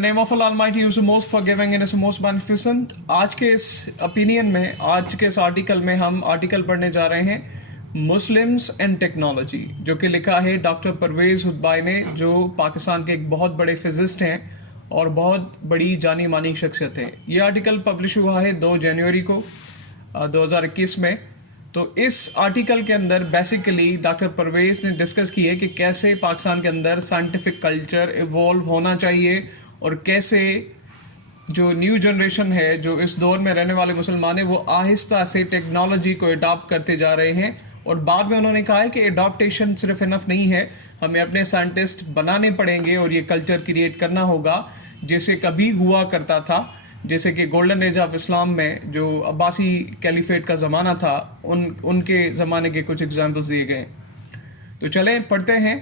the name of Allah Almighty, who is the most forgiving and is the most beneficent. आज के इस opinion में, आज के इस आर्टिकल में हम आर्टिकल पढ़ने जा रहे हैं मुस्लिम्स एंड टेक्नोलॉजी, जो कि लिखा है डॉक्टर परवेज़ हुदबाई ने, जो पाकिस्तान के एक बहुत बड़े फिजिस्ट हैं और बहुत बड़ी जानी मानी शख्सियत है। ये आर्टिकल पब्लिश हुआ है 2 जनवरी को 2021 में। तो इस आर्टिकल के अंदर बेसिकली डॉक्टर परवेज़ ने डिस्कस की है कि कैसे पाकिस्तान के अंदर साइंटिफिक कल्चर इवॉल्व होना चाहिए और कैसे जो न्यू जनरेशन है, जो इस दौर में रहने वाले मुसलमान हैं, वो आहिस्ता से टेक्नोलॉजी को अडॉप्ट करते जा रहे हैं। और बाद में उन्होंने कहा है कि अडॉप्टेशन सिर्फ इनफ नहीं है, हमें अपने साइंटिस्ट बनाने पड़ेंगे और ये कल्चर क्रिएट करना होगा जैसे कभी हुआ करता था। जैसे कि गोल्डन एज ऑफ इस्लाम में जो अब्बासी कैलिफेट का ज़माना था, उनके ज़माने के कुछ एग्जाम्पल्स दिए गए। तो चलें पढ़ते हैं।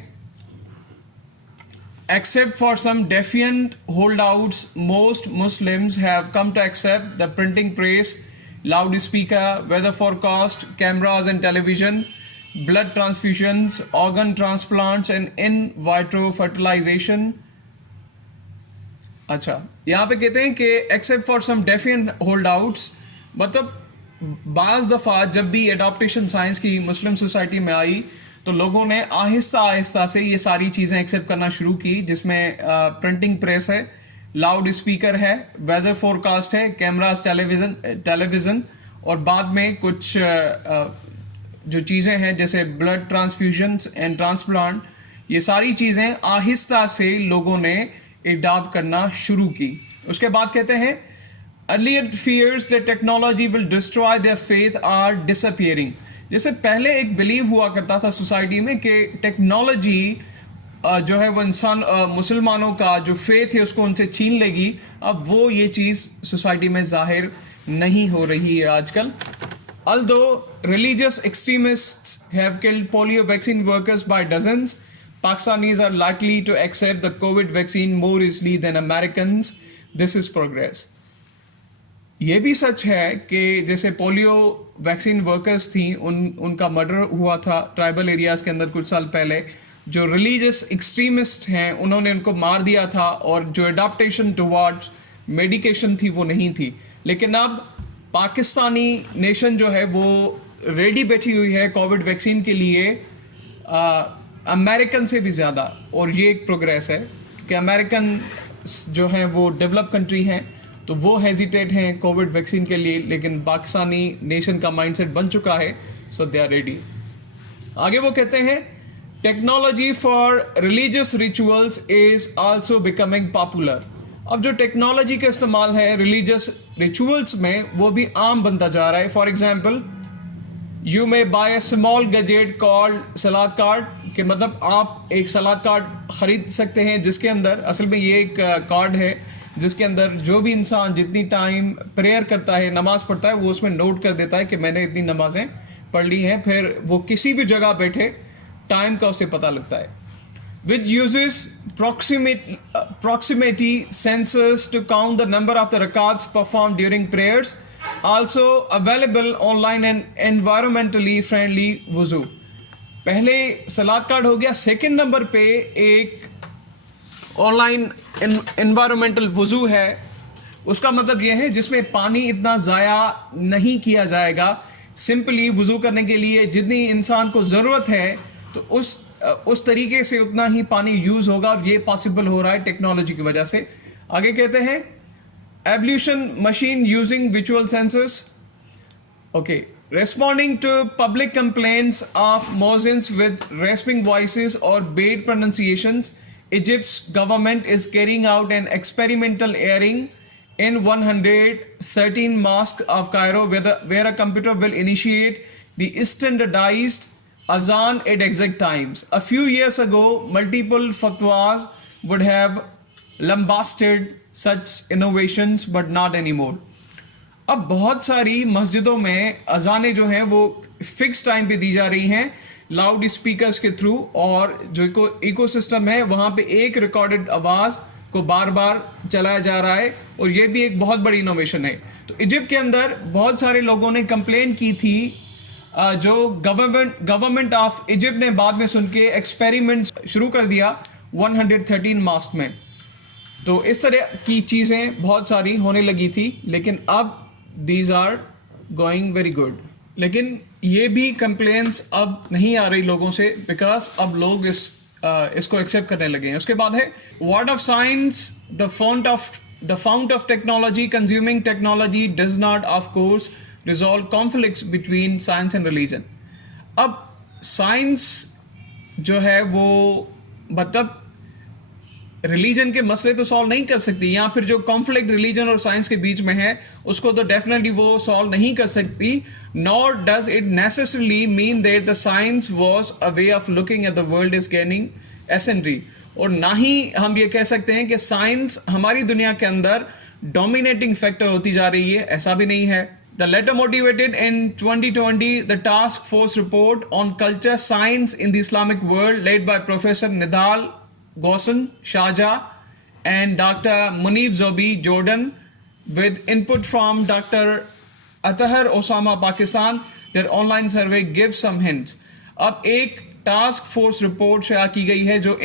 Except for some defiant holdouts, most Muslims have come to accept the printing press, loudspeaker, weather forecast, cameras and television, blood transfusions, organ transplants and in vitro fertilization. अच्छा, यहाँ पे कहते हैं कि एक्सेप्ट फॉर सम डेफिएंट होल्डआउट्स, मतलब बाज़ दफ़ा जब भी एडॉप्टेशन साइंस की मुस्लिम सोसाइटी में आई तो लोगों ने आहिस्ता आहिस्ता से ये सारी चीज़ें एक्सेप्ट करना शुरू की, जिसमें प्रिंटिंग प्रेस है, लाउड स्पीकर है, वेदर फोरकास्ट है, कैमरास, टेलीविज़न और बाद में कुछ जो चीज़ें हैं जैसे ब्लड ट्रांसफ्यूजन्स एंड ट्रांसप्लांट, ये सारी चीज़ें आहिस्ता से लोगों ने अडॉप्ट करना शुरू की। उसके बाद कहते हैं earlier fears that technology will destroy their faith are disappearing। जैसे पहले एक बिलीव हुआ करता था सोसाइटी में कि टेक्नोलॉजी जो है वो इंसान मुसलमानों का जो फेथ है उसको उनसे छीन लेगी। अब वो ये चीज़ सोसाइटी में जाहिर नहीं हो रही है आजकल। Although religious extremists have killed polio vaccine workers by dozens, Pakistanis are likely to accept the COVID vaccine more easily than Americans. This is progress. ये भी सच है कि जैसे पोलियो वैक्सीन वर्कर्स थी, उनका मर्डर हुआ था ट्राइबल एरियाज़ के अंदर कुछ साल पहले। जो रिलीजियस एक्सट्रीमिस्ट हैं उन्होंने उनको मार दिया था और जो अडॉप्टेशन टुवर्ड्स मेडिकेशन थी वो नहीं थी। लेकिन अब पाकिस्तानी नेशन जो है वो रेडी बैठी हुई है कोविड वैक्सीन के लिए अमेरिकन से भी ज़्यादा। और ये एक प्रोग्रेस है कि अमेरिकन जो हैं वो डेवलप कंट्री हैं तो वो हेजिटेट हैं कोविड वैक्सीन के लिए, लेकिन पाकिस्तानी नेशन का माइंडसेट बन चुका है, सो दे आर रेडी। आगे वो कहते हैं technology for religious rituals is also becoming popular. अब जो टेक्नोलॉजी का इस्तेमाल है रिलीजियस रिचुअल्स में वो भी आम बनता जा रहा है। For example you may buy a small gadget called salad card, कि मतलब आप एक सलाद कार्ड ख़रीद सकते हैं जिसके अंदर असल में ये एक कार्ड है जिसके अंदर जो भी इंसान जितनी टाइम प्रेयर करता है, नमाज़ पढ़ता है, वो उसमें नोट कर देता है कि मैंने इतनी नमाज़ें पढ़ ली हैं। फिर वो किसी भी जगह बैठे टाइम का उसे पता लगता है। Which uses proximity sensors to count the number of the rakats performed during prayers, also available online and environmentally friendly wuzu। पहले सलाद कार्ड हो गया, सेकंड नंबर पे एक ऑनलाइन एनवायरमेंटल वुज़ू है। उसका मतलब यह है जिसमें पानी इतना ज़ाया नहीं किया जाएगा। सिंपली वुज़ू करने के लिए जितनी इंसान को ज़रूरत है तो उस तरीके से उतना ही पानी यूज़ होगा, और ये पॉसिबल हो रहा है टेक्नोलॉजी की वजह से। आगे कहते हैं ablution machine using visual sensors. Okay, responding to public complaints of muezzins with rasping voices or bad pronunciations, Egypt's government is carrying out an experimental airing in 113 mosques of Cairo, where a computer will initiate the standardized azan at exact times. A few years ago, multiple fatwas would have lambasted such innovations, but not anymore. अब बहुत सारी मस्जिदों में अजानें जो हैं वो fix time पे दी जा रही हैं लाउड स्पीकर्स के थ्रू, और जो इकोसिस्टम है वहाँ पे एक रिकॉर्डेड आवाज़ को बार बार चलाया जा रहा है, और ये भी एक बहुत बड़ी इनोवेशन है। तो इजिप्ट के अंदर बहुत सारे लोगों ने कंप्लेन की थी, जो गवर्नमेंट ऑफ इजिप्ट ने बाद में सुन के एक्सपेरिमेंट शुरू कर दिया 113 मॉस्क में। तो इस तरह की चीज़ें बहुत सारी होने लगी थी, लेकिन अब these are going very good. लेकिन ये भी कंप्लेंट्स अब नहीं आ रही लोगों से, बिकॉज अब लोग इसको एक्सेप्ट करने लगे हैं। उसके बाद है word of science, the fount of technology, consuming technology does not of course resolve conflicts between science and religion. अब साइंस जो है वो मतलब रिलीजन के मसले तो सॉल्व नहीं कर सकती, या फिर जो कॉन्फ्लिक्ट रिलीजन और साइंस के बीच में है उसको तो डेफिनेटली वो सॉल्व नहीं कर सकती। Nor does it necessarily mean that the science was a way of looking at the world is gaining ascendancy, और ना ही हम ये कह सकते हैं कि साइंस हमारी दुनिया के अंदर डोमिनेटिंग फैक्टर होती जा रही है, ऐसा भी नहीं है। The letter motivated in 2020 the task force report on culture science in the Islamic world led by Professor Nidal Ghosn Sharjah and Dr. Munif Zobi Jordan with input from Dr. Atahar Osama Pakistan. Their online survey gives some hints. अब एक task force report शाया की गई है जो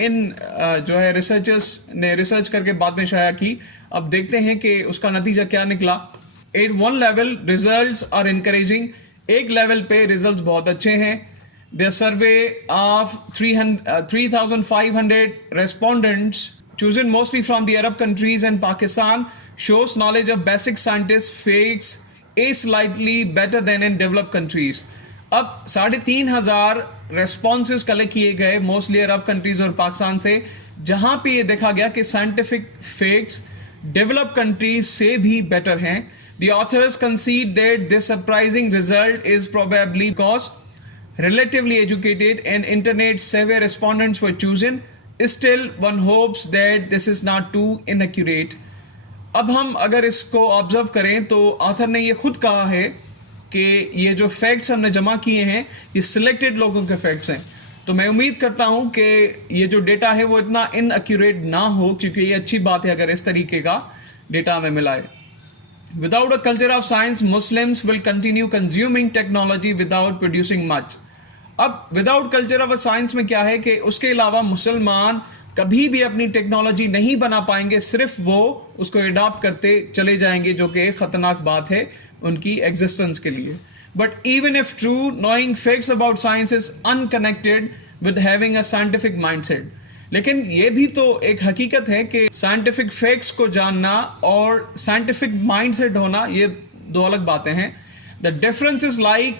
जो है researchers ने रिसर्च करके बाद में शाया की। अब देखते हैं कि उसका नतीजा क्या निकला। At one level results are encouraging, एक लेवल पे रिजल्ट्स बहुत अच्छे हैं। The survey of 3,500 respondents chosen mostly from the Arab countries and Pakistan shows knowledge of basic scientific facts is slightly better than in developed countries. अब 3,500 responses collect किए गए mostly अरब countries और पाकिस्तान से, जहां पे ये देखा गया कि साइंटिफिक फैक्ट्स डेवलप्ड कंट्रीज से भी बेटर हैं। The authors concede that this surprising result is probably because relatively educated and internet-savvy respondents were chosen. Still, one hopes that this is not too inaccurate. अब हम अगर इसको observe करें तो author ने ये खुद कहा है कि ये जो फैक्ट्स हमने जमा किए हैं ये सिलेक्टेड लोगों के फैक्ट्स हैं। तो मैं उम्मीद करता हूँ कि ये जो डेटा है वो इतना इनअक्यूरेट ना हो, क्योंकि ये अच्छी बात है अगर इस तरीके का डेटा हमें मिला है। Without a culture of science, Muslims will continue consuming technology without producing much. अब विदाउट कल्चर ऑफ साइंस में क्या है कि उसके अलावा मुसलमान कभी भी अपनी टेक्नोलॉजी नहीं बना पाएंगे, सिर्फ वो उसको अडॉप्ट करते चले जाएंगे, जो कि एक खतरनाक बात है उनकी एग्जिस्टेंस के लिए। But even if true, knowing facts about science is unconnected with having a scientific mindset. लेकिन ये भी तो एक हकीकत है कि साइंटिफिक फैक्ट्स को जानना और साइंटिफिक माइंडसेट होना ये दो अलग बातें हैं। The difference is like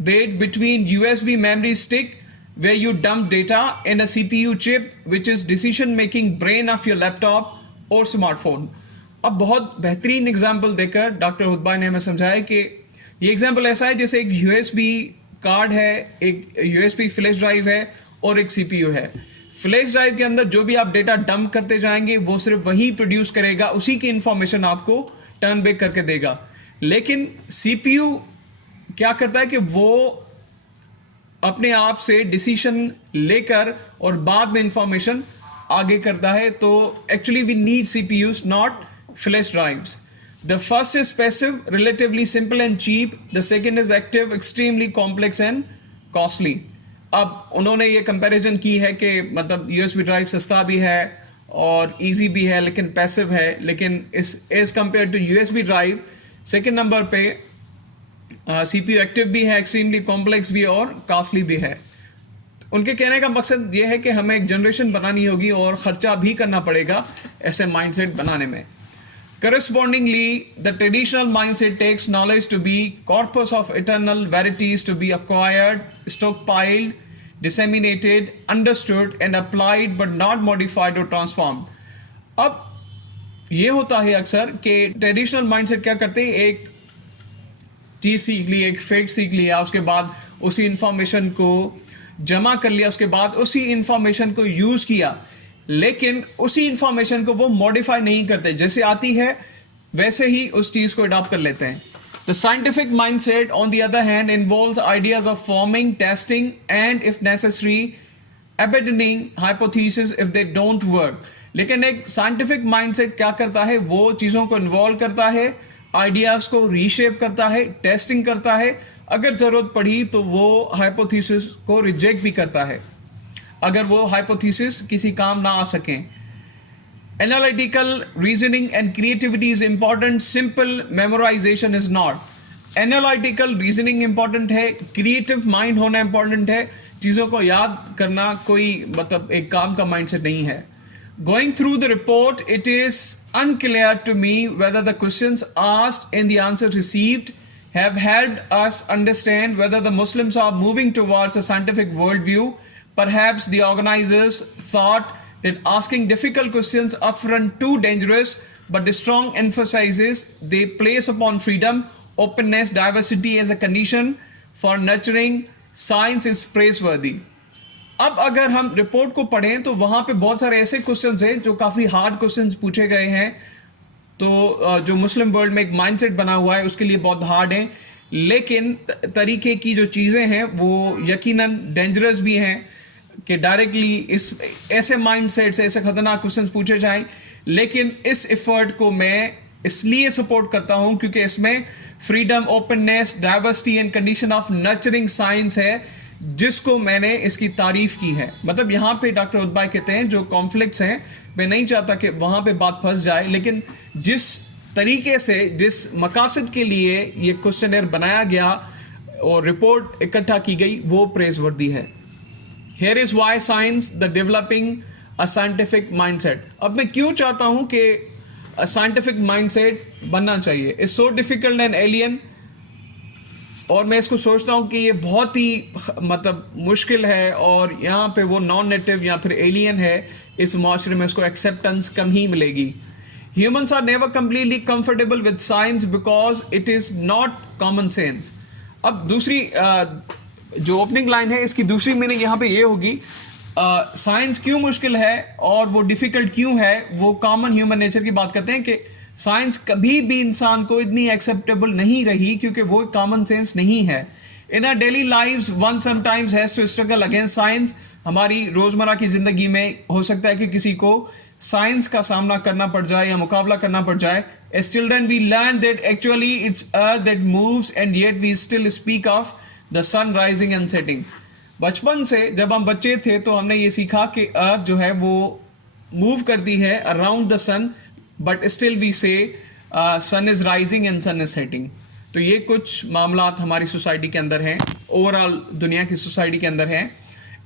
that between USB memory stick where you dump data and a CPU chip which is decision making brain of your laptop और स्मार्टफोन। अब बहुत बेहतरीन एग्जाम्पल देकर डॉक्टर हुदबा ने हमें समझाया कि ये एग्जाम्पल ऐसा है जैसे एक USB कार्ड है, एक USB फ्लैश ड्राइव है और एक CPU है। फ्लैश ड्राइव के अंदर जो भी आप डेटा डंप करते जाएंगे वो सिर्फ वही प्रोड्यूस करेगा, उसी की इंफॉर्मेशन आपको टर्न बैक करके देगा। लेकिन CPU क्या करता है कि वो अपने आप से डिसीजन लेकर और बाद में इंफॉर्मेशन आगे करता है। तो actually we need CPUs, not flash drives. The first is passive, relatively simple and cheap. The second is active, extremely complex and costly. अब उन्होंने ये कंपैरिजन की है कि मतलब USB ड्राइव सस्ता भी है और इजी भी है लेकिन पैसिव है, लेकिन इस as compare to USB drive second number पे CPU एक्टिव भी है, एक्सट्रीमली कॉम्प्लेक्स भी है और कॉस्टली भी है। उनके कहने का मकसद ये है कि हमें एक जनरेशन बनानी होगी और ख़र्चा भी करना पड़ेगा ऐसे माइंडसेट बनाने में। Correspondingly, the traditional mindset takes knowledge to be corpus of eternal verities to be acquired, stockpiled, disseminated, understood and applied but not modified or transformed. अब ये होता है अक्सर कि ट्रेडिशनल माइंडसेट क्या करते हैं, एक चीज़ सीख ली, एक फैक्ट सीख लिया, उसके बाद उसी इंफॉर्मेशन को जमा कर लिया, उसके बाद उसी इंफॉर्मेशन को यूज़ किया, लेकिन उसी इंफॉर्मेशन को वो मॉडिफाई नहीं करते, जैसे आती है वैसे ही उस चीज़ को अडॉप्ट कर लेते हैं। The scientific mindset on the other hand involves ideas of forming, testing and if necessary abandoning hypothesis if they don't work। लेकिन एक साइंटिफिक माइंडसेट क्या करता है, वो चीज़ों को इन्वॉल्व करता है, आइडियाज़ को रीशेप करता है, टेस्टिंग करता है, अगर ज़रूरत पड़ी तो वो हाइपोथेसिस को रिजेक्ट भी करता है अगर वो हाइपोथेसिस किसी काम ना आ सकें। Analytical reasoning and creativity is important, simple memorization is not. Analytical reasoning important है, creative mind होना important है, चीज़ों को याद करना कोई मतलब एक काम का mindset नहीं है. Going through the report, it is unclear to me whether the questions asked and the answer received have helped us understand whether the Muslims are moving towards a scientific worldview. Perhaps the organizers thought that asking difficult questions upfront too dangerous, but the strong emphasis they place upon freedom, openness, diversity as a condition for nurturing science is praiseworthy. अब अगर हम report को पढ़ें तो वहाँ पे बहुत सारे ऐसे क्वेश्चंस हैं जो काफ़ी हार्ड क्वेश्चंस पूछे गए हैं. तो जो मुस्लिम वर्ल्ड में एक माइंडसेट बना हुआ है उसके लिए बहुत हार्ड है, लेकिन तरीके की जो चीज़ें हैं वो यकीनन डेंजरस भी हैं कि डायरेक्टली इस ऐसे माइंडसेट से ऐसे खतरनाक क्वेश्चंस पूछे जाएं. लेकिन इस एफर्ट को मैं इसलिए सपोर्ट करता हूं क्योंकि इसमें freedom, openness, diversity and condition of nurturing science है, जिसको मैंने इसकी तारीफ की है. मतलब यहाँ पे डॉक्टर उद्बाई कहते हैं जो कॉन्फ्लिक्ट्स हैं, मैं नहीं चाहता कि वहाँ पे बात फंस जाए, लेकिन जिस तरीके से, जिस मकासद के लिए ये क्वेश्चनर बनाया गया और रिपोर्ट इकट्ठा की गई, वो प्रेजवर्दी है. Here is why science, the developing a scientific mindset. अब मैं क्यों चाहता हूँ कि साइंटिफिक माइंडसेट बनना चाहिए. It's so difficult and alien, और मैं इसको सोचता हूँ कि ये बहुत ही मतलब मुश्किल है, और यहाँ पे वो नॉन नेटिव या फिर एलियन है, इस माशरे में उसको एक्सेप्टेंस कम ही मिलेगी. Humans are never completely comfortable with science because it is not common sense. अब दूसरी जो ओपनिंग लाइन है इसकी दूसरी मीनिंग यहाँ पे ये होगी, साइंस क्यों मुश्किल है और वो डिफ़िकल्ट क्यों है. वो कॉमन ह्यूमन नेचर की बात करते हैं कि साइंस कभी भी इंसान को इतनी एक्सेप्टेबल नहीं रही क्योंकि वो कॉमन सेंस नहीं है. In our daily lives one sometimes has to struggle against science. हमारी रोज़मर्रा की ज़िंदगी में हो सकता है कि किसी को साइंस का सामना करना पड़ जाए या मुकाबला करना पड़ जाए. As children we learn that actually it's earth that moves and yet we still speak of the sun rising and setting. बचपन से जब हम बच्चे थे तो हमने ये सीखा कि अर्थ जो है वो मूव करती है around the sun, but still we say sun is rising and sun is setting. तो ये कुछ मामलात हमारी सोसाइटी के अंदर हैं, ओवरऑल दुनिया की सोसाइटी के अंदर हैं.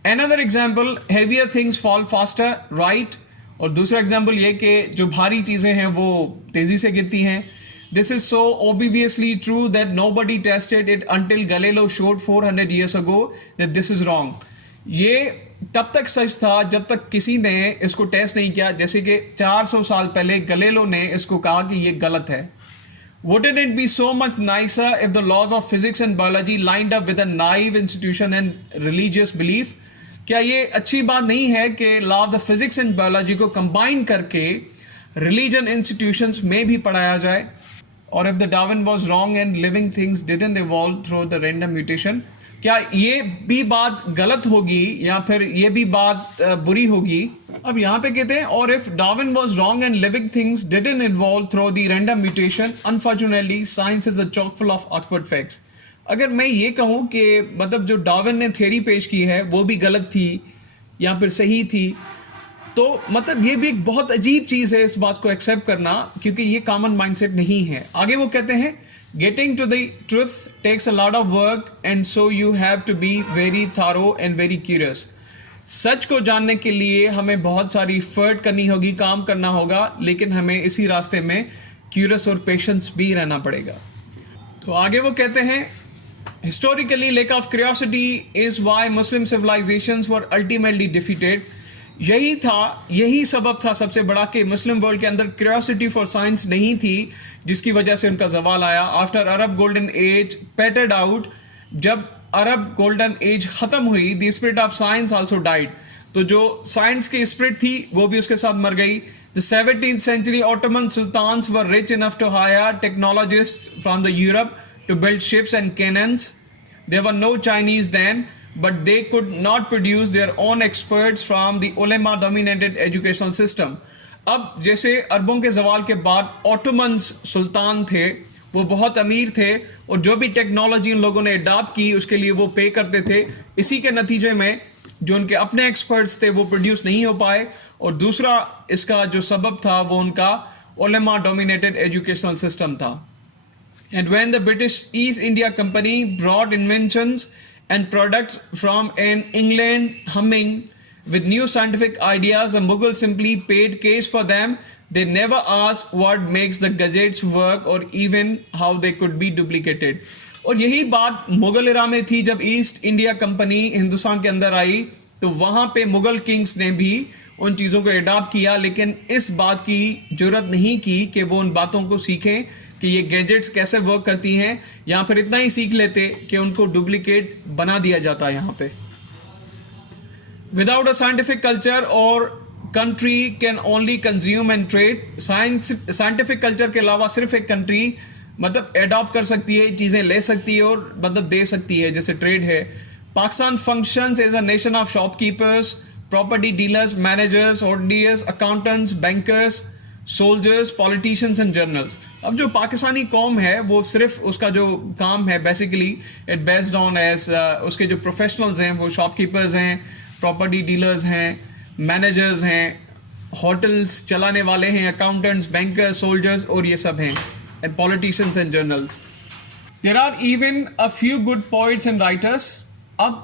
Another example, heavier things fall faster, right? और दूसरा एग्जाम्पल ये कि जो भारी चीज़ें हैं वो तेज़ी से गिरती हैं. This is so obviously true that nobody tested it until Galileo showed 400 years ago that this is wrong. ये तब तक सच था जब तक किसी ने इसको टेस्ट नहीं किया, जैसे कि 400 साल पहले गलेलो ने इसको कहा कि ये गलत है. Wouldn't it be so much nicer if the laws of physics and biology lined up with a naive institution and religious belief? क्या ये अच्छी बात नहीं है कि law of the physics and biology को कंबाइन करके रिलीजन इंस्टीट्यूशंस में भी पढ़ाया जाए? और if the Darwin was wrong and living things didn't evolve through the random mutation, क्या ये भी बात गलत होगी या फिर ये भी बात बुरी होगी? अब यहाँ पे कहते हैं, और if Darwin was wrong and living things didn't evolve through the random mutation, unfortunately science is a chalk full of awkward facts. अगर मैं ये कहूँ कि मतलब जो डार्विन ने थ्योरी पेश की है वो भी गलत थी या फिर सही थी, तो मतलब ये भी एक बहुत अजीब चीज़ है इस बात को एक्सेप्ट करना, क्योंकि ये कॉमन माइंडसेट नहीं है. आगे वो कहते हैं, getting to the truth takes a lot of work and so you have to be very thorough and very curious. सच को जानने के लिए हमें बहुत सारी एफर्ट करनी होगी, काम करना होगा, लेकिन हमें इसी रास्ते में क्यूरियस और पेशेंस भी रहना पड़ेगा. तो आगे वो कहते हैं, historically lack of curiosity is why Muslim civilizations were ultimately defeated. यही सबब था सबसे बड़ा कि मुस्लिम वर्ल्ड के अंदर क्यूरियोसिटी फॉर साइंस नहीं थी, जिसकी वजह से उनका जवाल आया. आफ्टर अरब गोल्डन एज पेटेड आउट, जब अरब गोल्डन एज खत्म हुई, the spirit of science also died. तो जो साइंस की स्पिरिट थी वो भी उसके साथ मर गई. The 17th century Ottoman sultans were rich enough to hire technologists from the Europe to build ships and cannons. There were no Chinese then, but they could not produce their own experts from the ulema-dominated educational system. अब जैसे अरबों के जवाल के बाद Ottoman सुल्तान थे, वो बहुत अमीर थे, और जो भी टेक्नोलॉजी उन लोगों ने अडॉप्ट की उसके लिए वो पे करते थे. इसी के नतीजे में जो उनके अपने एक्सपर्ट्स थे वो प्रोड्यूस नहीं हो पाए, और दूसरा इसका जो सबब था वो उनका उलेमा डोमिनेटेड एजुकेशनल सिस्टम था. And when the British East India Company brought inventions and products from in England humming with new scientific ideas, the Mughals simply paid cash for them. They never asked what makes the gadgets work or even how they could be duplicated. और यही बात मुगल इरा में थी. जब east India company Hindustan के अंदर आई तो वहाँ पे मुगल किंग्स ने भी उन चीज़ों को अडॉप्ट किया, लेकिन इस बात की जरूरत नहीं की कि वो उन बातों को सीखें कि ये गैजेट्स कैसे वर्क करती हैं, या फिर इतना ही सीख लेते कि उनको डुप्लीकेट बना दिया जाता है यहाँ पे. विदाउट अ साइंटिफिक कल्चर और country can only consume and trade. Scientific culture के अलावा सिर्फ एक कंट्री मतलब एडॉप्ट कर सकती है, चीज़ें ले सकती है और मतलब दे सकती है, जैसे ट्रेड है. Pakistan functions as a nation of shopkeepers, property dealers, managers, auditors, accountants, bankers, soldiers, politicians and generals. अब जो पाकिस्तानी कौम है वो सिर्फ उसका जो काम है basically it based on as उसके जो प्रोफेशनल्स हैं वो शॉपकीपर्स हैं, प्रॉपर्टी डीलर्स हैं, मैनेजर्स हैं, होटल्स चलाने वाले हैं, अकाउंटेंट्स, बैंकर्स, सोल्जर्स और ये सब हैं, and politicians and journals. There are even a few good poets and writers. अब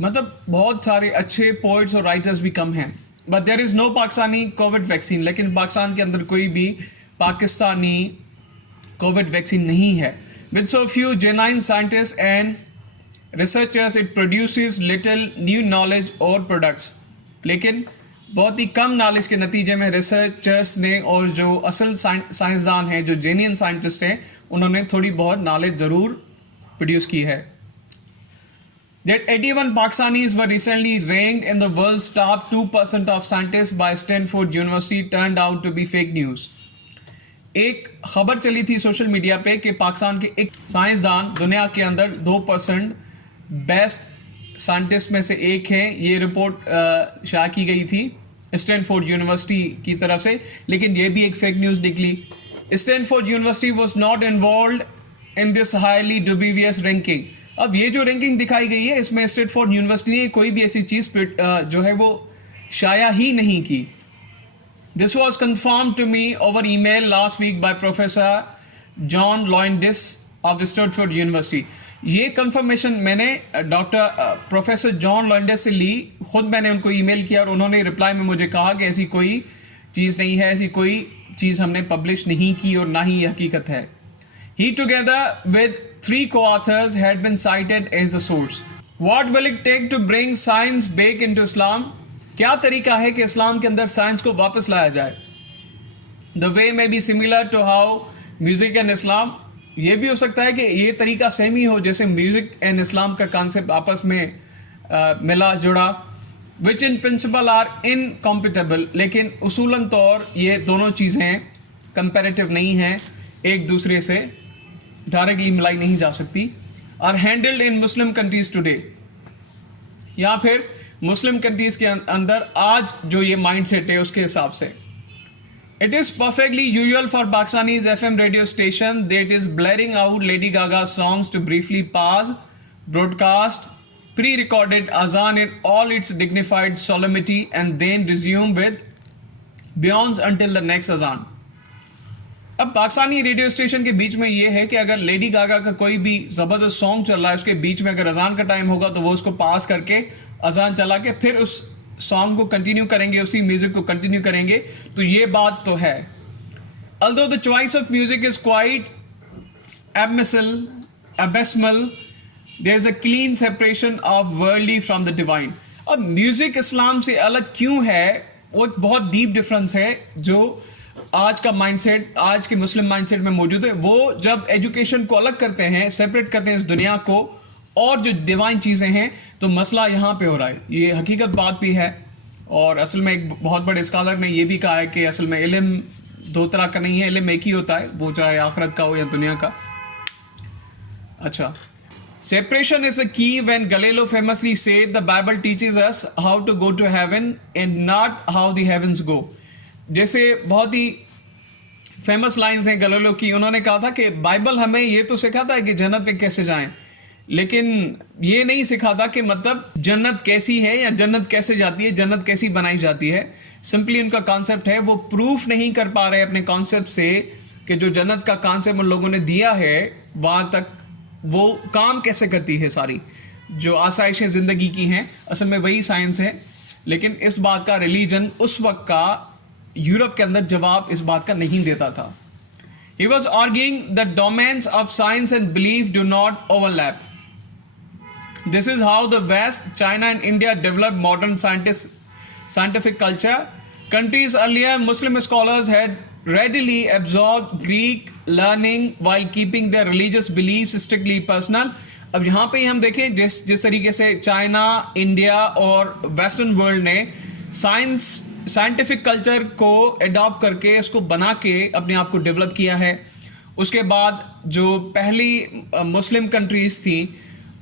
मतलब बहुत सारे अच्छे पोइट्स और राइटर्स भी कम हैं. But there is no Pakistani Covid vaccine. लेकिन पाकिस्तान के अंदर कोई भी पाकिस्तानी कोविड वैक्सीन नहीं है. With so few genuine scientist and researchers it produces little new knowledge और प्रोडक्ट्स. लेकिन बहुत ही कम नॉलेज के नतीजे में रिसर्चर्स ने और जो असल साइंसदान हैं, जो जेन्युइन साइंटिस्ट हैं, उन्होंने थोड़ी बहुत नॉलेज ज़रूर प्रोड्यूस की है. That 81 Pakistanis were recently ranked in the world's top 2% of scientists by Stanford University turned out to be fake news. एक खबर चली थी सोशल मीडिया पे कि पाकिस्तान के एक साइंसदान दुनिया के अंदर 2% बेस्ट साइंटिस्ट में से एक है. ये रिपोर्ट शाया की गई थी स्टैनफोर्ड यूनिवर्सिटी की तरफ से, लेकिन ये भी एक फेक न्यूज़ निकली. Stanford University was not involve in this highly dubious ranking. अब ये जो रैंकिंग दिखाई गई है इसमें स्टैनफोर्ड यूनिवर्सिटी ने कोई भी ऐसी चीज़ जो है वो शाया ही नहीं की. This was confirm to me over email last week by professor John Ioannidis of Stanford University. ये कंफर्मेशन मैंने प्रोफेसर जॉन लॉइंडिस से ली. खुद मैंने उनको ईमेल किया और उन्होंने रिप्लाई में मुझे कहा कि ऐसी कोई चीज़ नहीं है, ऐसी कोई चीज़ हमने पब्लिश नहीं की और ना ही ये हकीकत है. He together with 3 co-authors had been cited as a source. What will it take to bring science back into Islam? क्या तरीका है कि इस्लाम के अंदर साइंस को वापस लाया जाए? The way may be similar to how music and Islam. ये भी हो सकता है कि ये तरीका सेम ही हो जैसे म्यूजिक एंड इस्लाम का कॉन्सेप्ट आपस में मिला जुड़ा. Which in principle are incompatible. लेकिन उसूलन तौर ये दोनों चीज़ें कंपैरेटिव नहीं हैं, एक दूसरे से डायरेक्टली मिलाई नहीं जा सकती. Are handled in Muslim countries today, या फिर मुस्लिम कंट्रीज के अंदर आज जो ये माइंडसेट है उसके हिसाब से. It is perfectly usual for Pakistanis FM radio station that is blaring out Lady Gaga songs to briefly pass broadcast pre-recorded azan in all its dignified solemnity and then resume with beyonds until the next azan. अब Pakistani radio station के बीच में ये है कि अगर Lady Gaga का कोई भी ज़बरदस्त सॉन्ग चल रहा है उसके बीच में अगर अजान का टाइम होगा तो वो उसको पास करके अजान चला के फिर उस सॉन्ग को कंटिन्यू करेंगे, उसी म्यूज़िक को कंटिन्यू करेंगे. तो ये बात तो है. Although the choice of music is quite abysmal, there is a clean separation of worldly from the divine. अब म्यूज़िक इस्लाम से अलग क्यों है, वो एक बहुत डीप डिफरेंस है जो आज का माइंडसेट, आज के मुस्लिम माइंडसेट में मौजूद है. वो जब एजुकेशन को अलग करते हैं, सेपरेट करते हैं इस दुनिया को और जो डिवाइन चीज़ें हैं, तो मसला यहाँ पे हो रहा है. ये हकीकत बात भी है. और असल में एक बहुत बड़े स्कॉलर ने ये भी कहा है कि असल में इल्म 2 तरह का नहीं है, इल्म एक ही होता है, वो चाहे आखिरत का हो या दुनिया का. अच्छा, separation is a key when Galileo famously said the Bible teaches us how to go to heaven and not how the heavens go. जैसे बहुत ही फेमस लाइंस हैं गैलीलियो की. उन्होंने कहा था कि बाइबल हमें ये तो सिखाता है कि जन्नत पे कैसे जाएं, लेकिन ये नहीं सिखाता कि मतलब जन्नत कैसी है या जन्नत कैसे जाती है, जन्नत कैसी बनाई जाती है। सिंपली उनका कॉन्सेप्ट है, वो प्रूफ नहीं कर पा रहे अपने कॉन्सेप्ट से कि जो जन्नत का कॉन्सेप्ट उन लोगों ने दिया है वहां तक वो काम कैसे करती है। सारी जो आसाइशें ज़िंदगी की हैं असल में वही साइंस है, लेकिन इस बात का रिलीजन उस वक्त का यूरोप के अंदर जवाब इस बात का नहीं देता था। He was arguing that domains of science and belief do not overlap. This is how the West, China and India developed modern scientific culture. Countries earlier, Muslim scholars had readily absorbed Greek learning while keeping their religious beliefs strictly personal. अब यहाँ पे हम देखें जिस तरीके से China, India और western world ने साइंटिफिक कल्चर को एडॉप्ट करके उसको बना के अपने आप को डेवलप किया है। उसके बाद जो पहली मुस्लिम कंट्रीज थी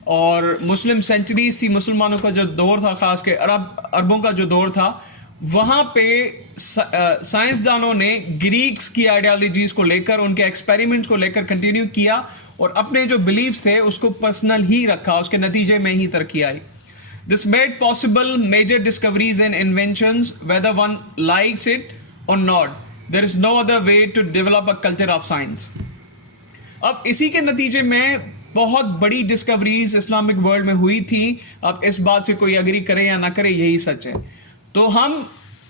और मुस्लिम सेंचुरीज थी, मुसलमानों का जो दौर था, खास के अरबों का जो दौर था, वहाँ पे साइंसदानों ने ग्रीक्स की आइडियोलॉजीज को लेकर, उनके एक्सपेरिमेंट्स को लेकर कंटिन्यू किया और अपने जो बिलीव्स थे उसको पर्सनल ही रखा, उसके नतीजे में ही तरक्की आई। This made possible major discoveries and inventions, whether one likes it or not. There is no other way to develop a culture of science. अब इसी के नतीजे में बहुत बड़ी डिस्कवरीज इस्लामिक वर्ल्ड में हुई थी। अब इस बात से कोई अग्री करे या ना करे, यही सच है। तो हम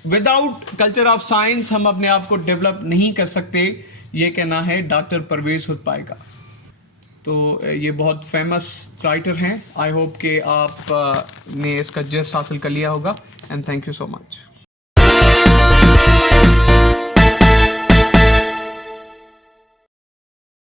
विदाउट कल्चर ऑफ साइंस हम अपने आप को डेवलप नहीं कर सकते, ये कहना है डॉक्टर परवेज हुदपाई का। तो ये बहुत फेमस राइटर हैं। आई होप कि आप ने इसका जस्ट हासिल कर लिया होगा। And thank you so much.